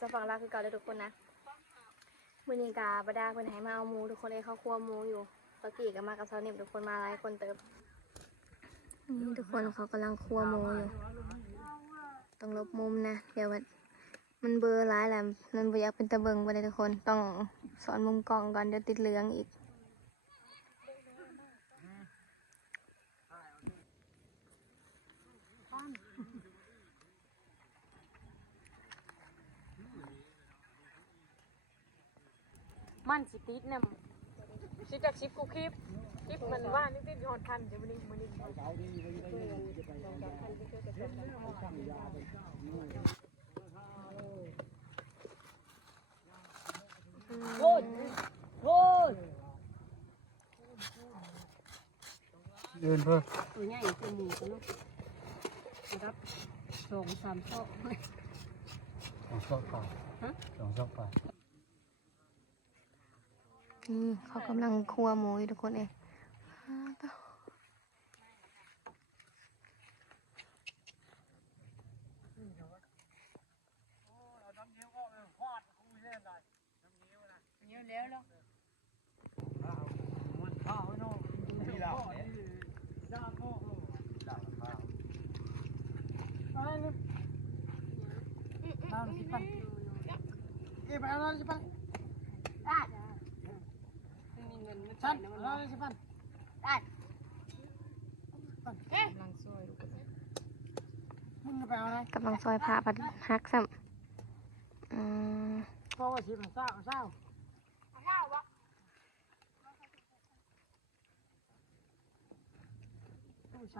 สฝั่งลาวคือเก่าเลยทุกคนนะมื้อนี้กาบดาเพิ่นให้มาเอาหมูทุกคนเลยเขาคั่วหมูอยู่ตะกี้ก็มากับเซาเน็บทุกคนมาหลายคนเติบทุกคนเขากำลังคั่วหมูอยู่ต้องลบมุมนะเดี๋ยวมันเบลอร้ายแหละมันบ่อยากเป็นตะเบิงไปเลยทุกคนต้องสอนมุมกล้องก่อนเดี๋ยวติดเหลืองอีกมันสิติดนำสิจากชิปกูคลิปมันว่านี่ติดยอดพันจะมันนี่โทษเดินเพิ่ม ตัวใหญ่ตัวหมูตัวลูกนะครับ2-3 ซอก 2 ซอกป่า2 ซอกป่าเขากำลังคั่วหมูอยู่ทุกคนเองไปเอาเลยสิปันสั้นเอาเลยสิปันมึงไปเอาอะไร กำลังซอยผ้าพัดฮักซ้ำ เพราะว่าชิมเศร้าผู้ชา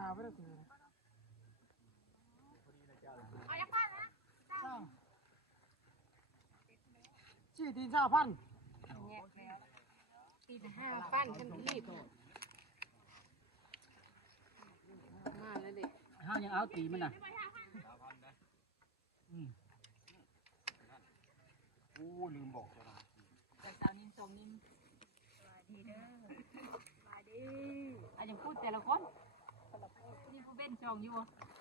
ยไม่ได้ถือชื่อตีนชาวพันตีจะ5 ปั้นฉันรีบมาแล้วเด็ก ห้ายังเอาตีมันน่ะโอ้ลืมบอกจากสาวนิ่ม2 นิ่มดีเด้อมาดิอาจจะพูดแต่ละคนนี่ผู้เป็นช่องอยู่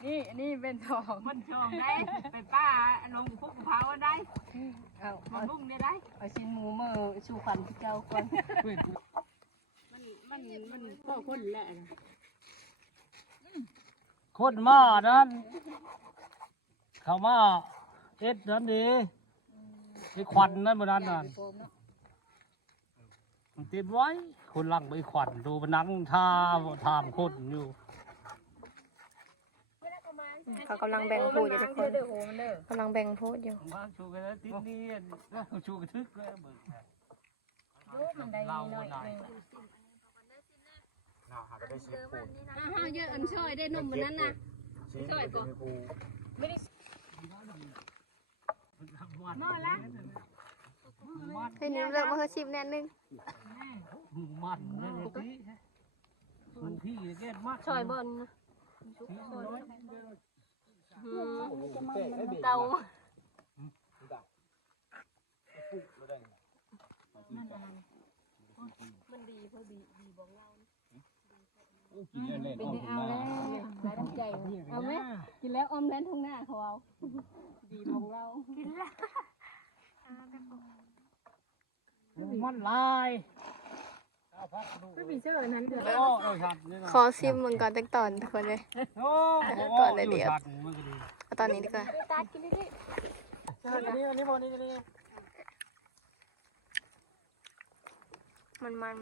นี่อันนี้เป็นช่องมันช่องได้เป็นป้าลงคุกเผาได้เอาลุ่งได้เอาชิ้นหมูมือชูขวัญที่เจ้าก่อนมันพ่อคนแหละคนมานั้นเขามาเอ็ดนั้นดีไอ้ควันนั่นมันนั่นมันติดไว้คนหลังไปควันดูมันนั่งทางคนอยู่เขากำลังแบ่งพูดอยู่ทุกคนกำลังแบ่งพูดอยู่มาชูกันแล้วติดนี่ชูกระทึกแล้วมันได้น้อยเยอะอันช่วยได้นมมันนั้นนะช่วยก่อนไม่ได้มาละให้นิ้วเลิกมาเฮชิมแน่นึงมันเลยพี่แก่มาก ช่วยบอลเตามันดีพอดีบอกเราเป็นเอาแล้วร้ายน้ำใจเอาไหมกินแล้วอมแลนทุ่งหน้าเขาเอาดีของเรากินแล้วมันลายไม่มีเชื่อนั้นเดือดขอซิมมึงก่อนตั้งตอนทุกคนเลยตอนเลยเดียวตอนนี้ดีกว่าตากินดิอันนี้พอนี้มัน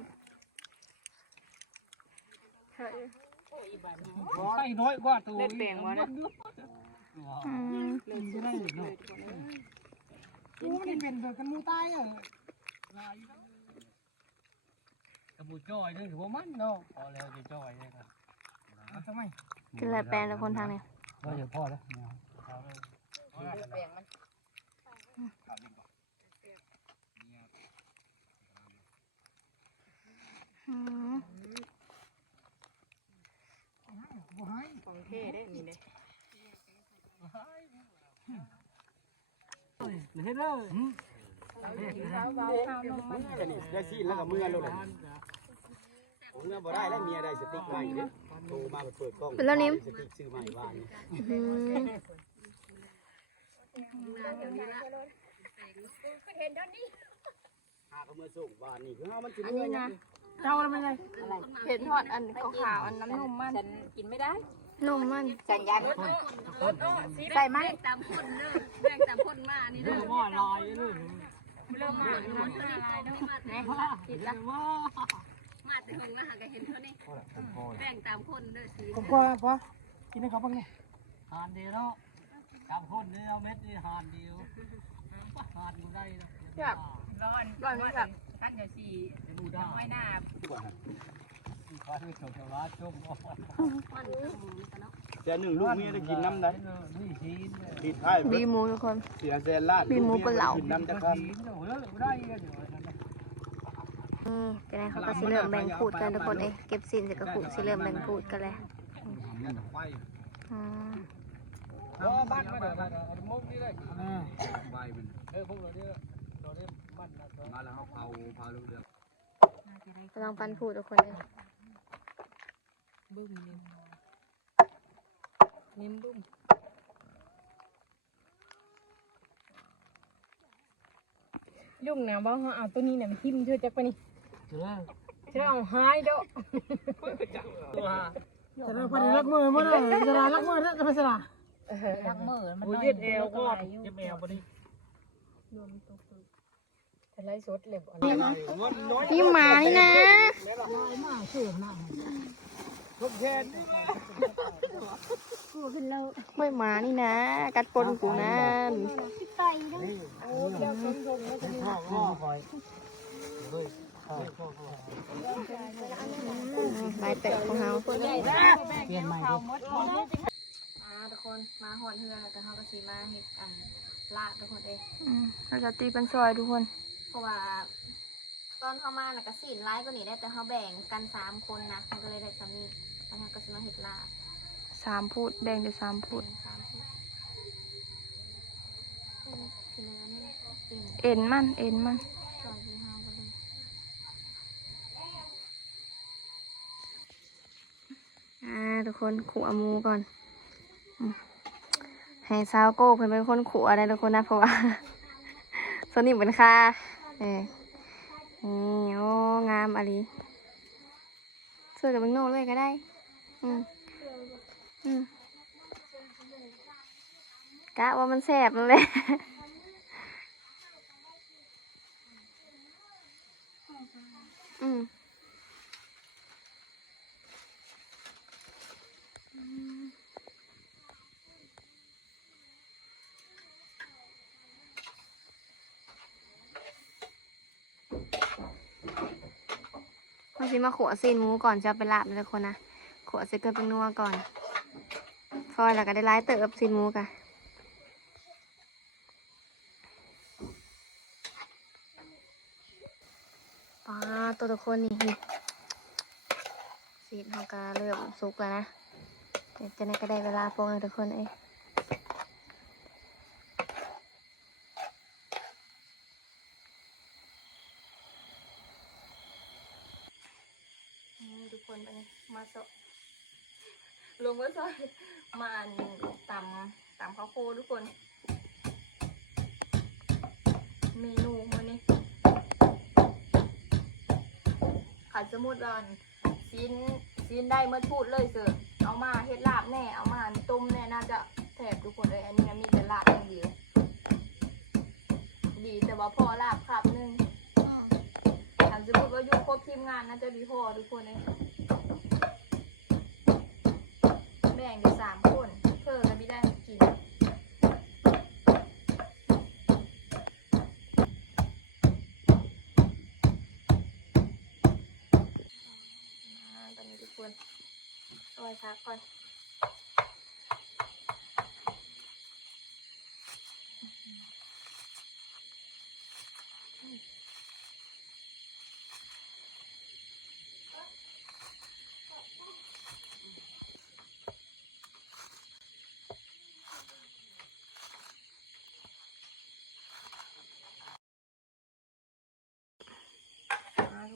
ใส่น้อยกว่าตัวเล็ดแปลงวะนะเลยจะได้เนาะกูไม่เป็นเบิกกันมูตายกระบุจ้อยนี่ถือว่ามันเนาะพอแล้วจะจ้อยเลยครับทำไมกินอะไรแปลงทุกคนทางนี้ก็เดี๋ยวพ่อแล้วแปลงมันของเท่ได้นี่เลยเห็นแล้วจะนี่ได้ซีนแล้วกับมือเราเลยผมเนี่ยบ่ได้แล้วเมียได้สติ๊กใหม่เนี่ยโทรมาเปิดกล้องเป็นแล้วนิ่มสติ๊กซื้อใหม่ว่านี่ ห็นเท่านี้ หาเขามาส่งบ้านนี่คือเฮามันสิ อันนี้นะ เจ้าอะไร เห็ดทอดอันขาวๆอันน้ำนมมัน ฉันกินไม่ได้ นมมัน สัญญาณใส่ไหมตามคนเด้อแบ่งตามคนมานี่ เรื่ เด้ อ อง ว่าลายเด้อ เริ่มมาเริ่มมาลายเด้อ ไหนเขาติดละ ว่า มาแต่หงมาหาก็เห็นเท่านี้แบ่งตามคนเด้อสิ ก็พอกินให้เขาบ้างนี่หานเดียวเนาะจำคนนี่เอาเม็ดนี่หานเดียวหานอยู่ได้นะ แบบก่อนนี้แบบ ท่านเดี๋ยวสิ ดูได้ ไม่น่า ขอที่ส่งจะว่าจุ่ม มันหมูนี่กันเนาะ แต่หนึ่งลูกเมียได้กินน้ำได้ นี่ชีน ผิดท้าย บีหมูทุกคน เสียแสนล้าน มีหมูเป็นเหล่า กินน้ำจะคัน ชีนเดี๋ยวได้เดี๋ยว จะได้เขาก็สิเริ่มแบ่งพูดกันทุกคนเอ้ยเก็บสินเสร็จก็ขู่สิเริ่มแบ่งพูดกันแล้วอืม บ้านมาเดี๋ยวมุกนี่เลย ใบมัน พวกเราเนี่ยเราเนี่ยมันนะ มาแล้วเขาเผาลูกเดือด กำลังปันพูดทุกคนเลย บึ้มนิ่มบึ้มลุงนะว่าเขาเอาตัวนี้เนี่ยทิ่มช่วยจักไปนี่ เชื่อ เชื่อเอาหายเด้อ จะได้พอดีรักมือมั้งเลยจะได้รักมือนะจะไม่สละ รักมือมัน โอ้ยเย็ดเอวก็เย็ดเอวพอดี แต่ไรสดเลยบ่ พี่หมานี่นะ มาเชื่อหน้า ทุกแขน ไม่หมานี่นะ กัดปนกูนั่น พ่อคอย ลายเตะของเขา เปลี่ยนใหม่ดิ ทุกคนมาหอนเฮือแต่เขาก็สีมาเห็ดอันลาดทุกคนเองเราจะตีเป็นซอยทุกคน เพราะว่าตอนเขามาน่ะก็สีนไล่ก็หนีได้แต่เขาแบ่งกัน3 คนนะมันก็เลยได้สามีแล้วเขาก็จะมาเห็ดลาด3 พูดแบ่งได้3 พูด 3 พูดเอ็นมันซอยที่ห้าก็เลยทุกคนขัวหมูก่อนให้ซาวโก้เพิ่นเป็นคนขัวได้ทุกคนนะเพราะว่า ส่วนนี้เป็นค่านี่โอ้งามอะไรช่วยกับมึงโน่เลยก็ได้กะว่ามันแสบนั่นแหละเราสิมาขัวซีนหมูก่อนจะเอาไปลาบเลยทุกคนนะขัวเสร็จก็เป็นนัวก่อนฟอยแล้วก็ได้ไล่เติบซีนหมูกันป้าตัวทุกคนนี่ซีนเขาก็เริ่มสุกแล้วนะเดี๋ยวจะได้ก็ได้เวลาโปงเลยทุกคนเอ้ยทุกคนไปมาสดลงไว้ซอยมาตำข้าวโพดทุกคน เมนูมันนี่ขัดสมุดก่อนซีนได้เมื่อพูดเลยเสือเอามาเฮ็ดลาบแน่เอามาต้มแน่น่าจะแถบทุกคนเลยอันนี้มีแต่ลาบอย่างเดียวดีแต่ว่าพอลาบครับนึงขัดสมุดว่าอยู่ครบทีมงานน่าจะดีพอทุกคนเลยแบ่งอยู่3 คนเพื่อกันไม่ได้กินตอนนี้ทุกคนเอาไว้พักก่อน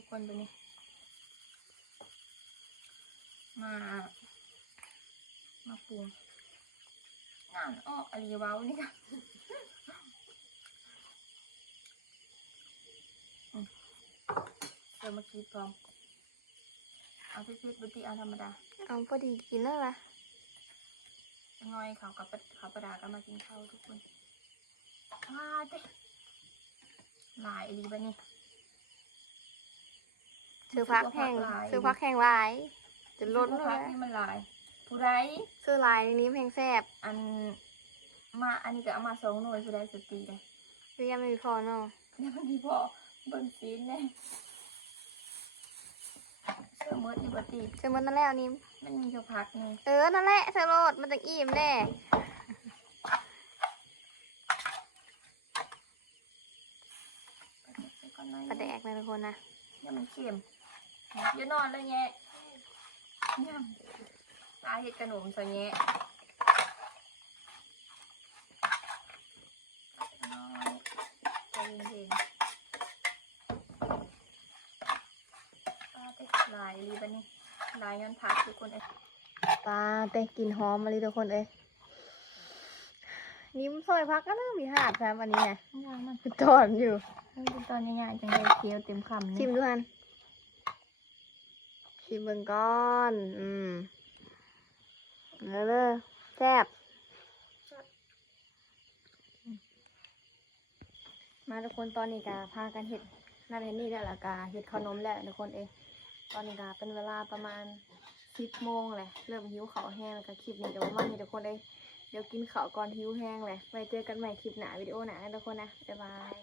ทุกคนดูนี่มาปรุงงานออกอะไรเว้านี่ค่ะ อมาคิดพร้อมเอาเผ็ดๆบุตรีเอาธรรมดา เอาพอดีกินแล้วล่ะ ง่อยเขากับเขาประดาก็มากินข้าวทุกคนว้าเด้หลายดีบ้านี่ ซื้อพักแห้งซื้อพักแห้งหลายจะล้นเล พัก ย นี่มันหลายผู้ใด ซื้อหลายนี้แพงแซ่บ อันอันนี้ก็เอามา2 หน่วยผู้ใดสติเลย เรียกไม่พอเนาะ แล้วมันดีพอเบิ่งซีนเลยเสื้อมืดนี่บ่ตี ซื้อมันนั่นแล้วนิ่ม มันมีเขาพักนี่ นั่นแหละเธอโรดมันจะอิ่มแน่ปลาแดกนะทุกคนนะ เนี่ยมันเค็มเดี๋ยวนอนเลยแงะย่ำตาเห็ดขนมซะแงะน้อยใจเย็นๆป้าไปลายรีบันนี่ลายย้อนพักทุกคนเอ้ย ปลาเตะกินหอมมาเลยทุกคนเอ้ยนิ่มซอยพักก็เริ่มมีหาดแซมอันนี้ไง ย่างมัน คือตอนอยู่ เป็นตอนง่ายๆจังเลยเคี้ยวเต็มคำ ชิ นี่ มดูฮันชิมเบิ่งก้อนเลยแซ่บมาทุกคนตอนนี้กาพากันเห็ดนั่นเห็ดนี่แล้วล่ะกาเห็ดขนมแล้วทุกคนเองตอนนี้กาเป็นเวลาประมาณ10 โมงเลยเริ่มหิวข้าวแห้งแล้วก็คลิปนี้ก็ประมาณนี้ทุกคนเองเดี๋ยวกินข้าวก่อนหิวแห้งเลยไว้เจอกันใหม่คลิปหน้าวิดีโอหน้านะทุกคนนะบ๊ายบาย